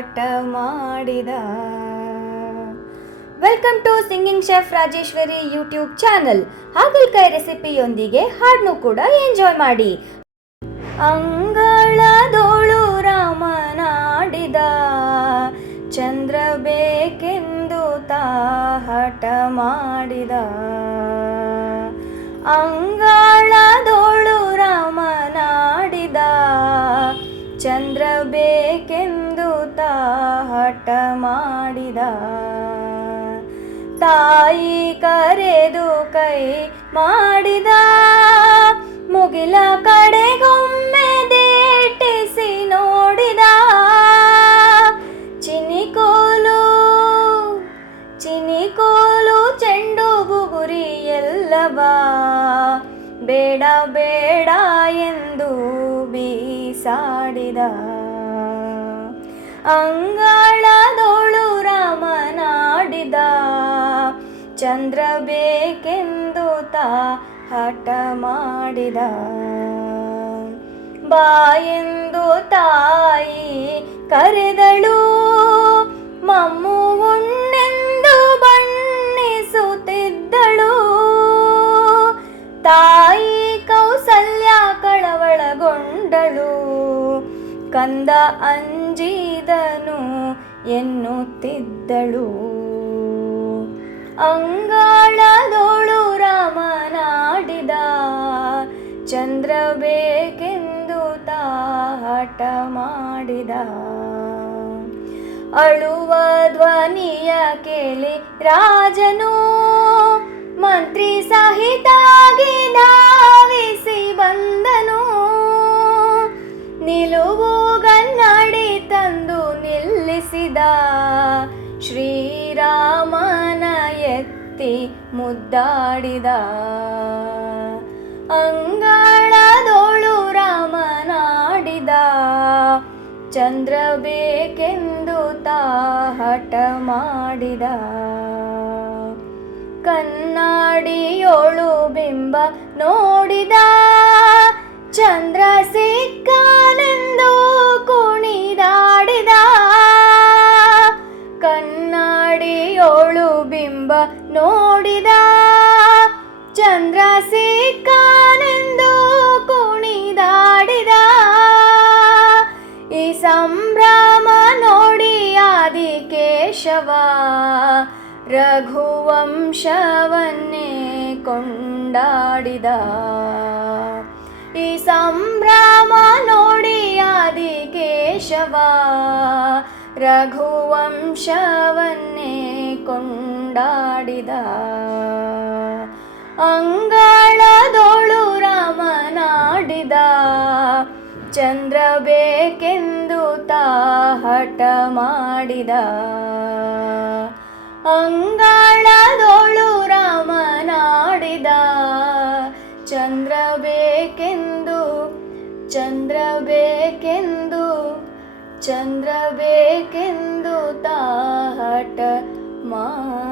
ಹಠ ಮಾಡಿದ. Welcome to singing chef Rajeshwari YouTube channel. ಹಾಗಲಕಾಯಿ ರೆಸಿಪಿಯೊಂದಿಗೆ ಹಾಡನ್ನು ಕೂಡ ಎಂಜಾಯ್ ಮಾಡಿ. ಅಂಗಳದೋಳು ರಾಮನಾಡಿದ, ಚಂದ್ರ ಬೇಕೆಂದು ತಾ ಹಠ ಮಾಡಿದ. ಅಂಗಳದೋಳು ರಾಮನಾಡಿದ, ಚಂದ್ರ ಬೇಕೆಂದು ತಾ ಹಠ ಮಾಡಿದ. ತಾಯಿ ಕರೆದು ಕೈ ಮಾಡಿದ, ಮುಗಿಲ ಕಡೆಗೊಮ್ಮೆ ದೇಟಿಸಿ ನೋಡಿದ. ಚಿನಿಕೋಲು ಚೆಂಡು ಬುಗುರಿ ಎಲ್ಲವ ಬೇಡ ಬೇಡ ಎಂದು ಬೀಸಾಡಿದ. ಅಂಗಳದೋಳು ರಾಮನಾಡಿದ, ಚಂದ್ರ ಬೇಕೆಂದು ತಾ ಹಠ ಮಾಡಿದ. ಬಾಯೆಂದು ತಾಯಿ ಕರೆದಳು, ಮಮ್ಮು ಉಣ್ಣೆಂದು ಬಣ್ಣಿಸುತ್ತಿದ್ದಳು. ತಾಯಿ ಕೌಸಲ್ಯ ಕಳವಳಗೊಂಡಳು, ಕಂದ ಅಂಜಿದನು ಎನ್ನುತ್ತಿದ್ದಳು. ಅಂಗಳದೋಳು ರಾಮನಾಡಿದ, ಚಂದ್ರ ಬೇಕೆಂದು ತಾ ಹಠ ಮಾಡಿದ. ಅಳುವ ಧ್ವನಿಯ ಕೇಳಿ ರಾಜನು ಮಂತ್ರಿ ಸಹಿತಾಗಿ ಧಾವಿಸಿ ಬಂದನು. ನಿಲುವು ಗನ್ನಡಿ ತಂದು ನಿಲ್ಲಿಸಿದ, ಶ್ರೀರಾಮನ ಎತ್ತಿ ಮುದ್ದಾಡಿದ. ಅಂಗಳದೋಳು ರಾಮನಾಡಿದ, ಚಂದ್ರ ಬೇಕೆಂದು ತಾ ಹಠ ಮಾಡಿದ. ಕನ್ನಡಿಯೋಳು ಬಿಂಬ ನೋಡಿದ, ಚಂದ್ರ ಸಿಕ್ಕನೆಂದು ಕುಣಿದಾಡಿದ. ಕನ್ನಡಿಯೋಳು ಬಿಂಬ ನೋಡಿದ, ಚಂದ್ರ ಸಿಕ್ಕನೆಂದು ಕುಣಿದಾಡಿದ. ಈ ಸಂಭ್ರಮ ನೋಡಿ ಆದಿಕೇಶವ ರಘುವಂಶವನ್ನೇ ಕೊಂಡಾಡಿದ. ಈ ಸಂಭ್ರಮ ನೋಡಿ ಆದಿಕೇಶವ ರಘುವಂಶವನ್ನೇ ಕೊಂಡಾಡಿದ. ಅಂಗಳದೋಳು ರಾಮನಾಡಿದ, ಚಂದ್ರ ಬೇಕೆಂದು ತಾ ಹಠ ಮಾಡಿದ. ಅಂಗಳದೋಳು ರಾಮನಾಡಿದ, ಚಂದ್ರ ಬೇಕೆಂದು ತಾ ಹಠ ಮಾಡಿದ.